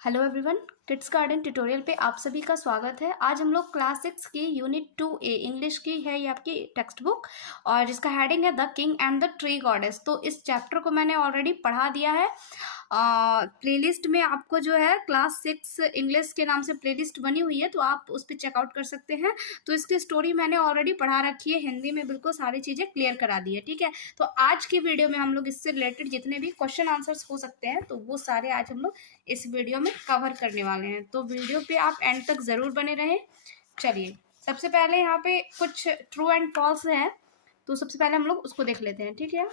Hello everyone, kids garden tutorial पे आप सभी का स्वागत है। आज हम लोग क्लास 6 की यूनिट 2A इंग्लिश की है ये आपकी टेक्स्ट बुक और जिसका हेडिंग है the king and the tree goddess. तो इस चैप्टर को मैंने ऑलरेडी पढ़ा दिया है। प्लेलिस्ट में आपको जो है क्लास 6 इंग्लिश के नाम से प्लेलिस्ट बनी हुई है, तो आप उस पर चेकआउट कर सकते हैं। तो इसकी स्टोरी मैंने ऑलरेडी पढ़ा रखी है, हिंदी में बिल्कुल सारी चीज़ें क्लियर करा दी है। ठीक है, तो आज की वीडियो में हम लोग इससे रिलेटेड जितने भी क्वेश्चन आंसर्स हो सकते हैं तो वो सारे आज हम लोग इस वीडियो में कवर करने वाले हैं। तो वीडियो पे आप एंड तक ज़रूर बने रहें। चलिए, सबसे पहले यहाँ पे कुछ ट्रू एंड फॉल्स है, तो सबसे पहले हम लोग उसको देख लेते हैं। ठीक है,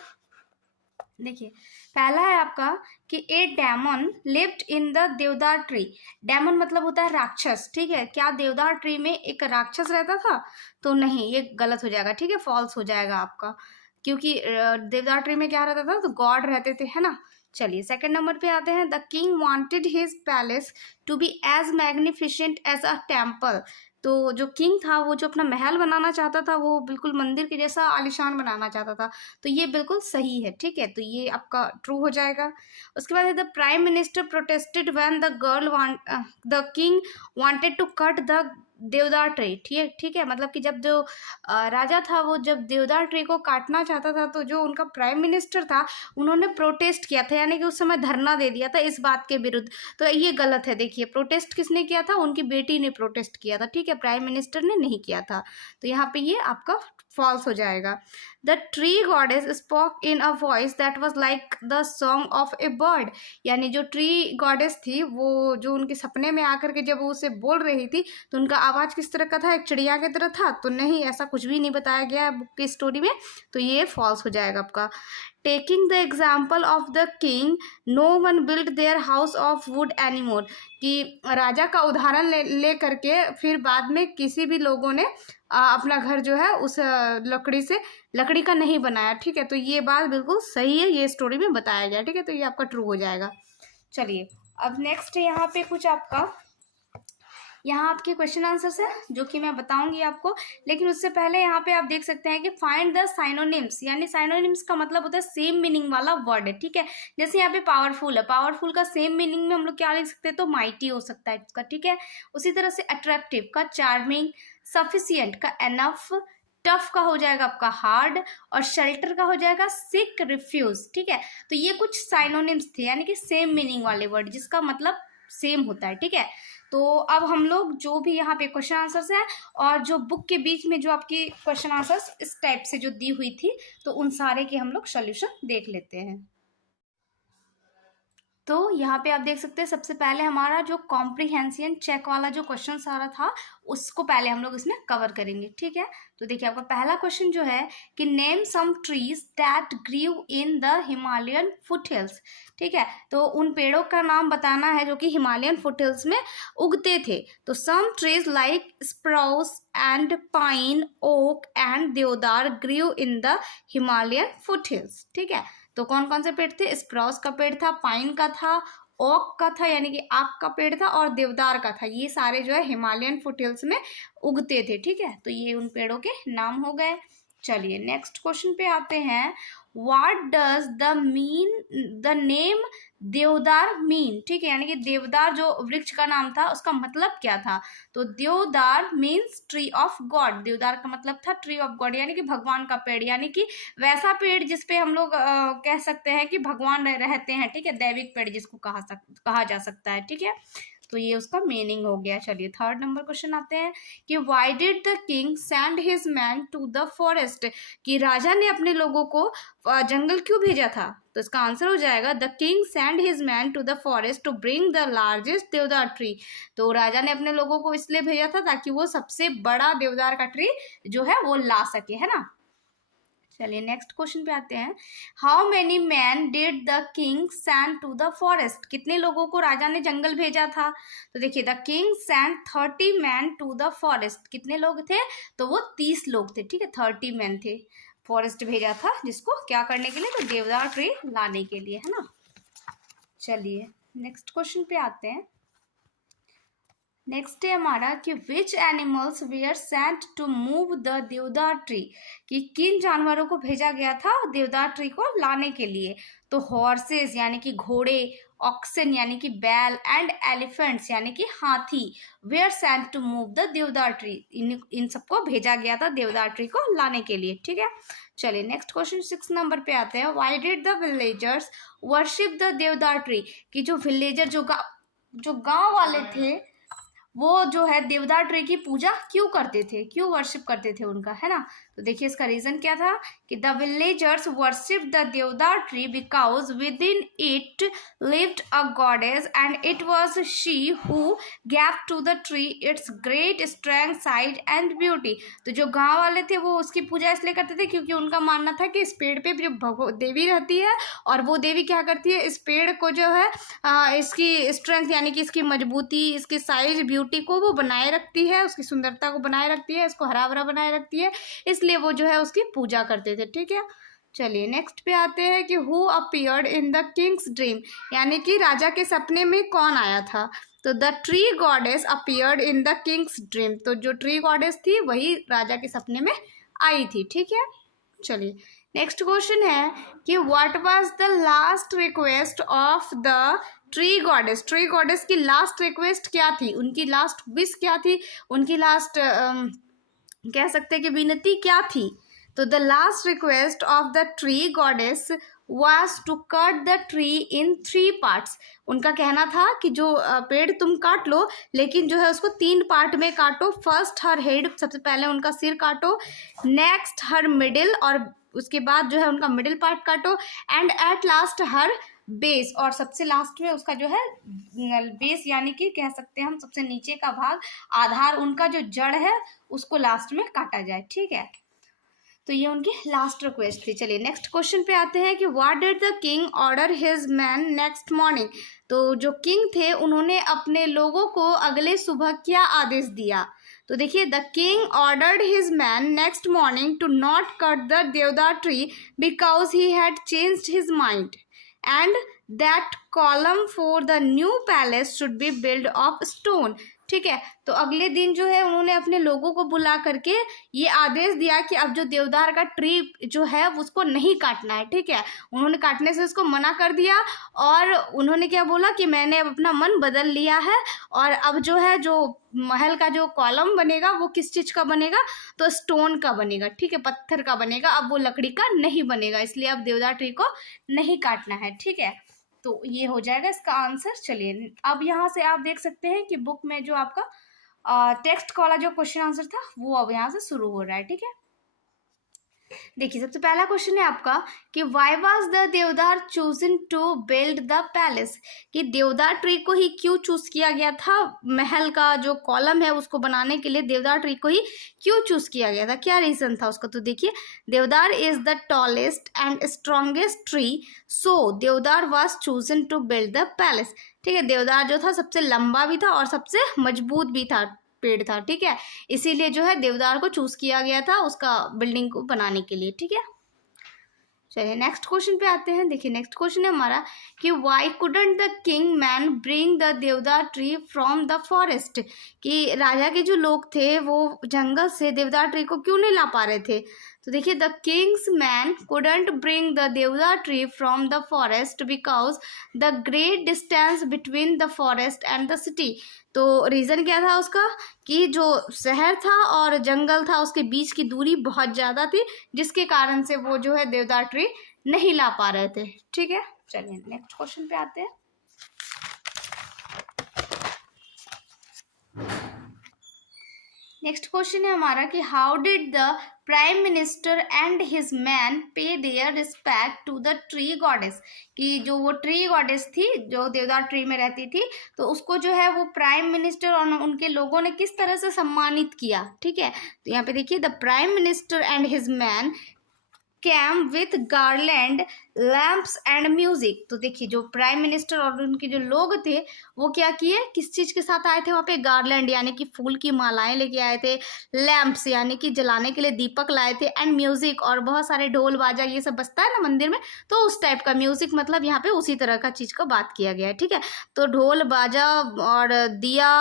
देखिए पहला है आपका कि ए daemon lived in the deodar tree. Daemon मतलब होता है राक्षस। ठीक है, क्या देवदार ट्री में एक राक्षस रहता था? तो नहीं, ये गलत हो जाएगा। ठीक है, फॉल्स हो जाएगा आपका, क्योंकि देवदार ट्री में क्या रहता था? तो गॉड रहते थे, है ना। चलिए, सेकंड नंबर पे आते हैं। The king wanted his palace to be as magnificent as a temple. तो जो किंग था वो जो अपना महल बनाना चाहता था वो बिल्कुल मंदिर के जैसा आलिशान बनाना चाहता था। तो ये बिल्कुल सही है। ठीक है, तो ये आपका ट्रू हो जाएगा। उसके बाद है the prime minister protested when the king wanted to cut the deodar tree. ठीक है, मतलब कि जब जो राजा था वो जब देवदार ट्री को काटना चाहता था तो जो उनका प्राइम मिनिस्टर था उन्होंने प्रोटेस्ट किया था, यानी कि उस समय धरना दे दिया था इस बात के विरुद्ध। तो ये गलत है। देखिए, प्रोटेस्ट किसने किया था? उनकी बेटी ने प्रोटेस्ट किया था। ठीक है, प्राइम मिनिस्टर ने नहीं किया था। तो यहाँ पे ये आपका फॉल्स हो जाएगा। The tree goddess spoke in a voice that was like the song of A bird. यानी जो ट्री गॉडेस थी वो जो उनके सपने में आकर के जब वो उसे बोल रही थी तो उनका आवाज़ किस तरह का था? एक चिड़िया की तरह था? तो नहीं, ऐसा कुछ भी नहीं बताया गया है बुक की स्टोरी में। तो ये फॉल्स हो जाएगा आपका। Taking the example of the king, no one build their house of wood anymore. कि राजा का उदाहरण ले करके फिर बाद में किसी भी लोगों ने अपना घर जो है उस लकड़ी का नहीं बनाया। ठीक है, तो ये बात बिल्कुल सही है, ये स्टोरी में बताया गया। ठीक है, तो ये आपका ट्रू हो जाएगा। चलिए, अब नेक्स्ट यहाँ पे कुछ आपका यहाँ आपके क्वेश्चन आंसर्स है जो कि मैं बताऊंगी आपको, लेकिन उससे पहले यहाँ पे आप देख सकते हैं कि फाइंड द साइनोनिम्स। यानी साइनोनिम्स का मतलब होता है सेम मीनिंग वाला वर्ड है। ठीक है, जैसे यहाँ पे पावरफुल है, पावरफुल का सेम मीनिंग में हम लोग क्या लिख सकते हैं? तो माइटी हो सकता है इसका। ठीक है, उसी तरह से अट्रैक्टिव का चार्मिंग, सफिशियंट का एनफ, टफ का हो जाएगा आपका हार्ड, और शेल्टर का हो जाएगा सिक, रिफ्यूज। ठीक है, तो ये कुछ साइनोनिम्स थे, यानी कि सेम मीनिंग वाले वर्ड जिसका मतलब सेम होता है। ठीक है, तो अब हम लोग जो भी यहाँ पे क्वेश्चन आंसर्स है और जो बुक के बीच में जो आपकी क्वेश्चन आंसर्स इस टाइप से जो दी हुई थी तो उन सारे के हम लोग सॉल्यूशन देख लेते हैं। तो यहाँ पे आप देख सकते हैं सबसे पहले हमारा जो कॉम्प्रिहेंशन चेक वाला जो क्वेश्चन सारा था उसको पहले हम लोग इसमें कवर करेंगे। ठीक है, तो देखिए आपका पहला क्वेश्चन जो है कि name some trees that grew in the Himalayan foothills. ठीक है, तो उन पेड़ों का नाम बताना है जो कि हिमालयन फुटहिल्स में उगते थे। तो some trees like spruce and pine, oak and deodar grove in the Himalayan foothills. ठीक है, तो कौन कौन से पेड़ थे? स्प्राउस का पेड़ था, पाइन का था, ओक का था यानी कि आक का पेड़ था, और देवदार का था। ये सारे जो है हिमालयन फुटहिल्स में उगते थे। ठीक है, तो ये उन पेड़ों के नाम हो गए। चलिए, नेक्स्ट क्वेश्चन पे आते हैं। व्हाट डज द नेम देवदार मीन? ठीक है, यानी कि देवदार जो वृक्ष का नाम था उसका मतलब क्या था? तो देवदार मीन्स ट्री ऑफ गॉड। देवदार का मतलब था ट्री ऑफ गॉड, यानी कि भगवान का पेड़, यानी कि वैसा पेड़ जिसपे हम लोग कह सकते हैं कि भगवान रहते हैं। ठीक है, दैविक पेड़ जिसको कहा जा सकता है। ठीक है, तो ये उसका मीनिंग हो गया। चलिए, थर्ड नंबर क्वेश्चन आते हैं कि why did the king send his man to the forest? कि राजा ने अपने लोगों को जंगल क्यों भेजा था? तो इसका आंसर हो जाएगा the king send his man to the forest to bring the largest deodar tree. तो राजा ने अपने लोगों को इसलिए भेजा था ताकि वो सबसे बड़ा देवदार का ट्री जो है वो ला सके, है ना। चलिए, नेक्स्ट क्वेश्चन पे आते हैं। How many man did the king send to the forest? कितने लोगों को राजा ने जंगल भेजा था? तो देखिए, the king send 30 man to the forest. कितने लोग थे? तो वो 30 लोग थे। ठीक है, 30 मैन थे, फॉरेस्ट भेजा था जिसको क्या करने के लिए? तो देवदार ट्री लाने के लिए, है ना। चलिए, नेक्स्ट क्वेश्चन पे आते हैं। नेक्स्ट है हमारा कि which animals were sent to move the deodar tree? कि किन जानवरों को भेजा गया था देवदार ट्री को लाने के लिए? तो हॉर्सेस यानी कि घोड़े, ऑक्सन यानी कि बैल एंड एलिफेंट्स यानी कि हाथी were sent to move the deodar tree, इन सबको भेजा गया था देवदार ट्री को लाने के लिए। ठीक है, चलिए नेक्स्ट क्वेश्चन 6 नंबर पे आते हैं। Why did the villagers worship the deodar tree, कि जो विलेजर जो गांव वाले थे वो जो है देवदार ट्री की पूजा क्यों करते थे, क्यों वर्शिप करते थे उनका, है ना। तो देखिए इसका रीजन क्या था कि the villagers worship the deodar tree because within it lived a goddess and it was she who gave to the tree its great strength size and beauty. तो जो गांव वाले थे वो उसकी पूजा इसलिए करते थे क्योंकि उनका मानना था कि इस पेड़ पे जो देवी रहती है और वो देवी क्या करती है, इस पेड़ को जो है इसकी स्ट्रेंथ यानी कि इसकी मजबूती, इसकी साइज, ब्यूटी को वो बनाए रखती है, उसकी सुंदरता को बनाए रखती है, इसको हरा भरा बनाए रखती है, इसलिए वो जो है उसकी पूजा करते थे। ठीक है, चलिए नेक्स्ट पे आते हैं कि who appeared in the Kings dream, यानी कि राजा के सपने में कौन आया था। तो the tree goddess appeared in the Kings dream, तो जो ट्री गॉडेस थी वही राजा के सपने में आई थी। ठीक है, चलिए नेक्स्ट क्वेश्चन है कि what was the last request of the tree goddess, tree goddess की लास्ट रिक्वेस्ट क्या थी, उनकी लास्ट विश क्या थी, उनकी लास्ट कह सकते हैं कि विनती क्या थी। तो the last request of the tree goddess was to cut the tree in 3 parts, उनका कहना था कि जो पेड़ तुम काट लो लेकिन जो है उसको 3 पार्ट में काटो। फर्स्ट हर हेड, सबसे पहले उनका सिर काटो, नेक्स्ट हर मिडिल, और उसके बाद जो है उनका मिडिल पार्ट काटो, and at last her base, और सबसे लास्ट में उसका जो है बेस यानी कि कह सकते हैं हम सबसे नीचे का भाग, आधार, उनका जो जड़ है उसको लास्ट में काटा जाए। ठीक है, तो ये उनकी लास्ट रिक्वेस्ट थी। चलिए नेक्स्ट क्वेश्चन पे आते हैं कि what did the king order his man next morning, तो जो किंग थे उन्होंने अपने लोगों को अगले सुबह क्या आदेश दिया। तो देखिए the king ordered his man next morning to not cut the deodar tree because he had changed his mind and that column for the new palace should be build of stone. ठीक है, तो अगले दिन जो है उन्होंने अपने लोगों को बुला करके ये आदेश दिया कि अब जो देवदार का ट्री जो है उसको नहीं काटना है। ठीक है, उन्होंने काटने से उसको मना कर दिया और उन्होंने क्या बोला कि मैंने अब अपना मन बदल लिया है और अब जो है जो महल का जो कॉलम बनेगा वो किस चीज़ का बनेगा, तो स्टोन का बनेगा। ठीक है, पत्थर का बनेगा, अब वो लकड़ी का नहीं बनेगा, इसलिए अब देवदार ट्री को नहीं काटना है। ठीक है, तो ये हो जाएगा इसका आंसर। चलिए अब यहाँ से आप देख सकते हैं कि बुक में जो आपका टेक्स्ट वाला जो क्वेश्चन आंसर था वो अब यहाँ से शुरू हो रहा है। ठीक है, देखिए सबसे पहला क्वेश्चन है आपका कि why was the deodar chosen to build the palace, कि देवदार ट्री को ही क्यों चूज किया गया था, महल का जो कॉलम है उसको बनाने के लिए देवदार ट्री को ही क्यों चूज किया गया था, क्या रीजन था उसका। तो देखिए deodar is the tallest and strongest tree, so deodar was chosen to build the palace. ठीक है, देवदार जो था सबसे लंबा भी था और सबसे मजबूत भी था, पेड़ था। ठीक है, इसीलिए जो है देवदार को चूज किया गया था उसका बिल्डिंग को बनाने के लिए। ठीक है, चलिए नेक्स्ट क्वेश्चन पे आते हैं। देखिए नेक्स्ट क्वेश्चन है हमारा कि why couldn't the king man bring the deodar tree from the forest, कि राजा के जो लोग थे वो जंगल से देवदार ट्री को क्यों नहीं ला पा रहे थे। तो देखिए the king's man couldn't bring the deodar tree from the forest because the great distance between the forest and the city. तो रीज़न क्या था उसका कि जो शहर था और जंगल था उसके बीच की दूरी बहुत ज़्यादा थी, जिसके कारण से वो जो है देवदार ट्री नहीं ला पा रहे थे। ठीक है, चलिए नेक्स्ट क्वेश्चन पे आते हैं। नेक्स्ट क्वेश्चन है हमारा कि how did the prime minister and his man pay their respect to the tree goddess, कि जो वो ट्री गॉडेस थी जो देवदार ट्री में रहती थी तो उसको जो है वो प्राइम मिनिस्टर और उनके लोगों ने किस तरह से सम्मानित किया। ठीक है, तो यहाँ पे देखिए the prime minister and his man came with garland lamps and music. तो देखिए जो प्राइम मिनिस्टर और उनके जो लोग थे वो क्या किए, किस चीज़ के साथ आए थे वहाँ पे, गार्लैंड यानी कि फूल की मालाएं लेके आए थे, लैम्प्स यानी कि जलाने के लिए दीपक लाए थे, एंड म्यूजिक और बहुत सारे ढोल बाजा ये सब बजता है ना मंदिर में, तो उस टाइप का म्यूजिक, मतलब यहाँ पे उसी तरह का चीज़ का बात किया गया है। ठीक है, तो ढोल बाजा और दिया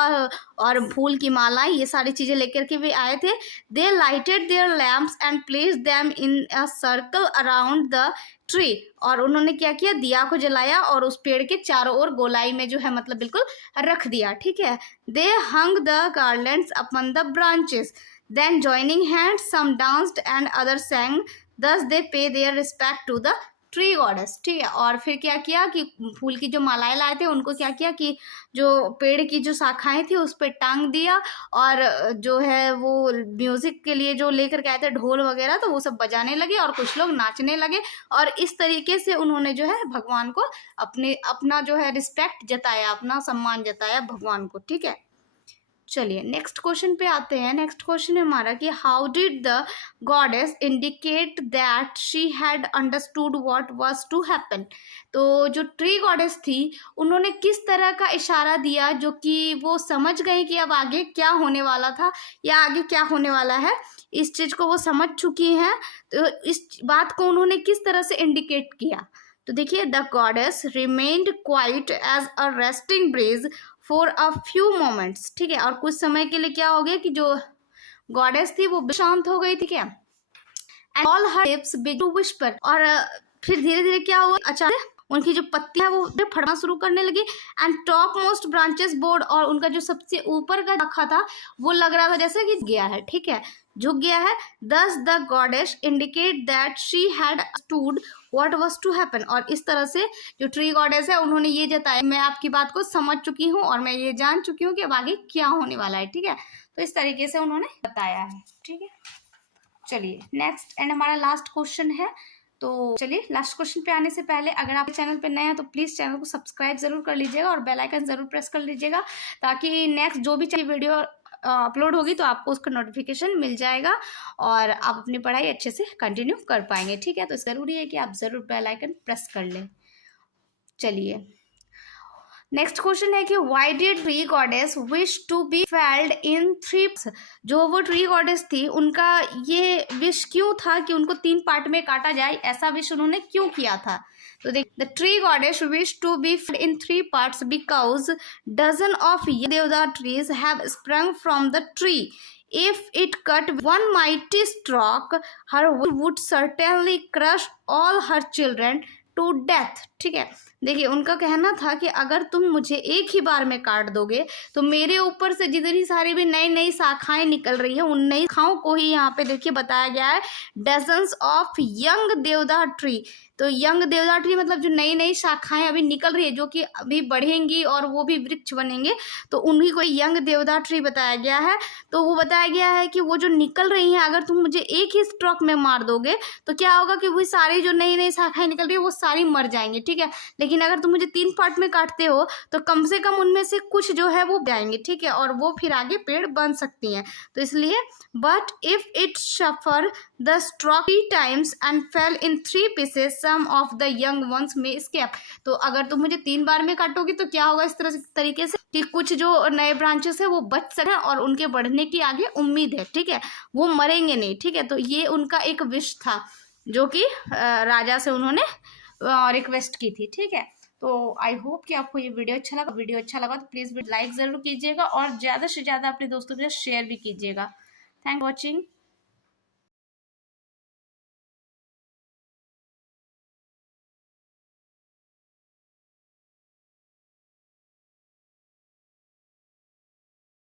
और फूल की मालाएं ये सारी चीज़ें लेकर के भी आए थे। They lighted their lamps and placed them in a circle around the tree, और उन्होंने क्या किया, दिया को जलाया और उस पेड़ के चारों ओर गोलाई में जो है मतलब बिल्कुल रख दिया, ठीक है। They hung the garlands upon the branches, then joining hands some danced and other sang, thus they pay their respect to the tree goddess, ठीक है। और फिर क्या किया कि फूल की जो मालाएं लाए थे उनको क्या किया कि जो पेड़ की जो शाखाएं थी उस पर टांग दिया, और जो है वो म्यूजिक के लिए जो लेकर के आए थे ढोल वगैरह, तो वो सब बजाने लगे और कुछ लोग नाचने लगे, और इस तरीके से उन्होंने जो है भगवान को अपना जो है रिस्पेक्ट जताया, अपना सम्मान जताया भगवान को, ठीक है। चलिए नेक्स्ट क्वेश्चन पे आते हैं। नेक्स्ट क्वेश्चन है हमारा कि how did the goddess indicate that she had understood what was to happen. तो जो ट्री गॉडेस थी उन्होंने किस तरह का इशारा दिया जो कि वो समझ गई कि अब आगे क्या होने वाला था या आगे क्या होने वाला है, इस चीज को वो समझ चुकी हैं। तो इस बात को उन्होंने किस तरह से इंडिकेट किया, तो देखिए, the goddess remained quite as a resting breeze for a few moments, ठीक है। और कुछ समय के लिए क्या हो गया कि जो गॉडेस थी वो शांत हो गई, ठीक है। And all her lips big to whisper, और फिर धीरे धीरे क्या हुआ, अचानक उनकी जो पत्तियां वो फटना शुरू करने लगी। And top most branches board, और उनका जो सबसे ऊपर का शाखा था वो लग रहा था जैसे कि गया है, ठीक है, झुक गया है। Thus the goddess indicate that she had stood what was to happen, और इस तरह से जो ट्री गॉडेस है उन्होंने ये जताया, मैं आपकी बात को समझ चुकी हूँ और मैं ये जान चुकी हूँ कि अब आगे क्या होने वाला है, ठीक है। तो इस तरीके से उन्होंने बताया है, ठीक है। चलिए नेक्स्ट एंड हमारा लास्ट क्वेश्चन है। तो चलिए लास्ट क्वेश्चन पे आने से पहले अगर आप चैनल पे नए हैं तो प्लीज़ चैनल को सब्सक्राइब जरूर कर लीजिएगा और बेल आइकन जरूर प्रेस कर लीजिएगा, ताकि नेक्स्ट जो भी वीडियो अपलोड होगी तो आपको उसका नोटिफिकेशन मिल जाएगा और आप अपनी पढ़ाई अच्छे से कंटिन्यू कर पाएंगे, ठीक है। तो ज़रूरी है कि आप ज़रूर बेल आइकन प्रेस कर लें। चलिए नेक्स्ट क्वेश्चन है कि why did tree goddess wish to be felled in three, जो वो ट्री गॉडेस थी उनका ये विश क्यों था कि उनको 3 पार्ट में काटा जाए, ऐसा विश उन्होंने क्यों किया था। तो देख, the tree goddess wish to be felled in 3 parts because dozen of deodar trees have sprung from the tree. If it cut one mighty stalk, her would certainly crush all her children to death, ठीक है। देखिए उनका कहना था कि अगर तुम मुझे एक ही बार में काट दोगे तो मेरे ऊपर से जितनी सारी भी नई नई शाखाएं निकल रही है उन नई शाखाओं को ही यहाँ पे देखिए बताया गया है, डजन्स ऑफ यंग देवदार ट्री। तो यंग देवदार ट्री मतलब जो नई नई शाखाएं अभी निकल रही है जो कि अभी बढ़ेंगी और वो भी वृक्ष बनेंगे, तो उन्हीं को यंग देवदार ट्री बताया गया है। तो वो बताया गया है कि वो जो निकल रही हैं अगर तुम मुझे एक ही स्ट्रोक में मार दोगे तो क्या होगा कि वही सारी जो नई नई शाखाएं निकल रही है वो सारी मर जाएंगी, ठीक है। लेकिन अगर तुम मुझे 3 पार्ट में काटते हो तो कम से कम उनमें से कुछ जो है वो जाएंगे, ठीक है, और वो फिर आगे पेड़ बन सकती हैं। तो इसलिए but if it suffer the stroke 3 times and fell in 3 pieces some of the young ones may escape. तो अगर तुम मुझे 3 बार में काटोगे तो क्या होगा इस तरीके से कि कुछ जो नए ब्रांचेस है वो बच सके और उनके बढ़ने की आगे उम्मीद है, ठीक है, वो मरेंगे नहीं, ठीक है। तो ये उनका एक विश था जो कि राजा से उन्होंने रिक्वेस्ट की थी, ठीक है। तो आई होप कि आपको ये वीडियो अच्छा लगा तो प्लीज़ लाइक ज़रूर कीजिएगा और ज़्यादा से ज़्यादा अपने दोस्तों के साथ शेयर भी कीजिएगा। Thank watching.